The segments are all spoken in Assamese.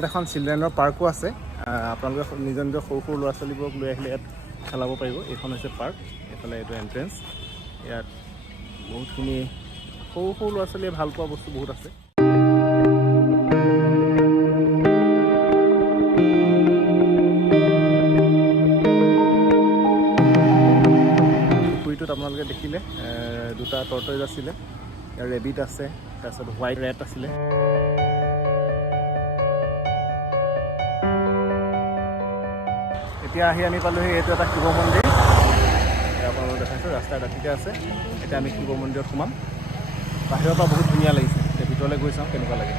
ইয়াত এখন চিলড্ৰেনৰ পাৰ্কো আছে আপোনালোকে নিজৰ নিজৰ সৰু সৰু ল'ৰা ছোৱালীবোৰক লৈ আহিলে ইয়াত খেলাব পাৰিব এইখন হৈছে পাৰ্ক এইফালে এইটো এণ্ট্ৰেঞ্চ ইয়াত বহুতখিনি সৰু সৰু ল'ৰা ছোৱালীয়ে ভাল পোৱা বস্তু বহুত আছে পুখুৰীটোত আপোনালোকে দেখিলে দুটা টৰ্টইজ আছিলে ইয়াৰ ৰেবিট আছে তাৰপিছত হোৱাইট ৰেট আছিলে এতিয়া আহি আমি পালোহি এইটো এটা শিৱ মন্দিৰ আপোনালোকে দেখাইছোঁ ৰাস্তাৰ দাঁতিতে আছে এতিয়া আমি শিৱ মন্দিৰত সোমাম বাহিৰৰ পৰা বহুত ধুনীয়া লাগিছে এতিয়া ভিতৰলৈ গৈ চাওঁ কেনেকুৱা লাগে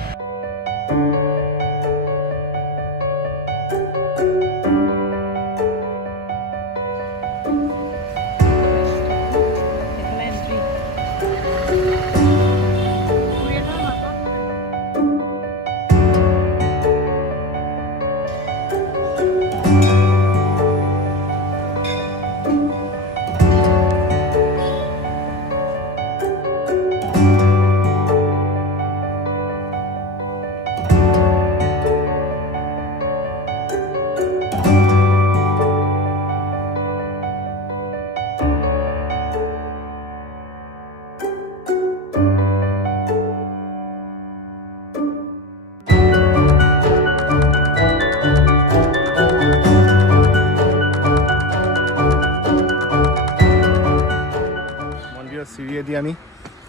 চিৰিয়েদি আমি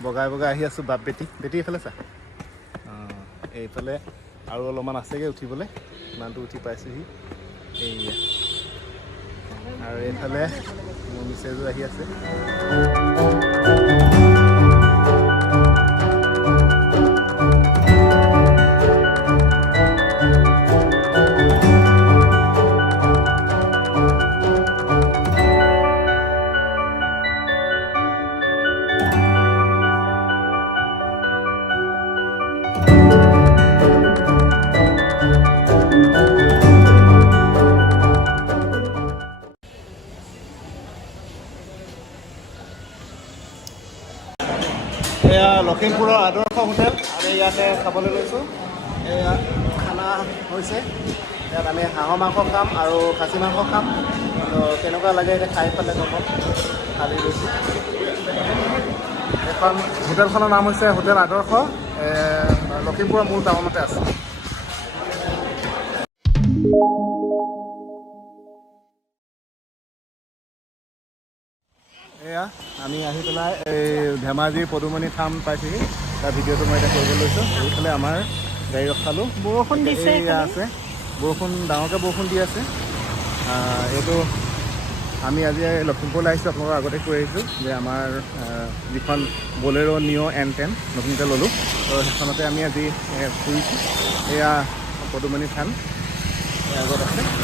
বগাই বগাই আহি আছোঁ বাপ বেটি এইফালে চা এইফালে আৰু অলপমান আছেগৈ উঠিবলৈ ইমানটো উঠি পাইছোঁহি এইয়া আৰু এইফালে মোৰ মিছেজো আহি আছে এয়া লখিমপুৰৰ আদৰ্শ হোটেল আমি ইয়াতে খাবলৈ লৈছোঁ এয়া খানা হৈছে ইয়াত আমি হাঁহৰ মাংস খাম আৰু খাচী মাংস খাম তো কেনেকুৱা লাগে এতিয়া খাই পেলাই গম খালি লৈছোঁ এখন হোটেলখনৰ নাম হৈছে হোটেল আদৰ্শ লখিমপুৰৰ মূল টাউনতে আছে এয়া আমি আহি পেলাই এই ধেমাজিৰ পদুমণি থান পাইছোঁহি তাৰ ভিডিঅ'টো মই এতিয়া কৰিব লৈছোঁ এইফালে আমাৰ গাড়ী ৰখালোঁ বৰষুণ দিছে এয়া আছে বৰষুণ ডাঙৰকৈ বৰষুণ দি আছে এইটো আমি আজি লখিমপুৰলৈ আহিছোঁ আপোনালোকৰ আগতে কৈ আহিছোঁ যে আমাৰ যিখন বলেৰো নিঅ' N10 নতুনকৈ ল'লোঁ তো সেইখনতে আমি আজি ফুৰিছোঁ এয়া পদুমণি থান আগত আছে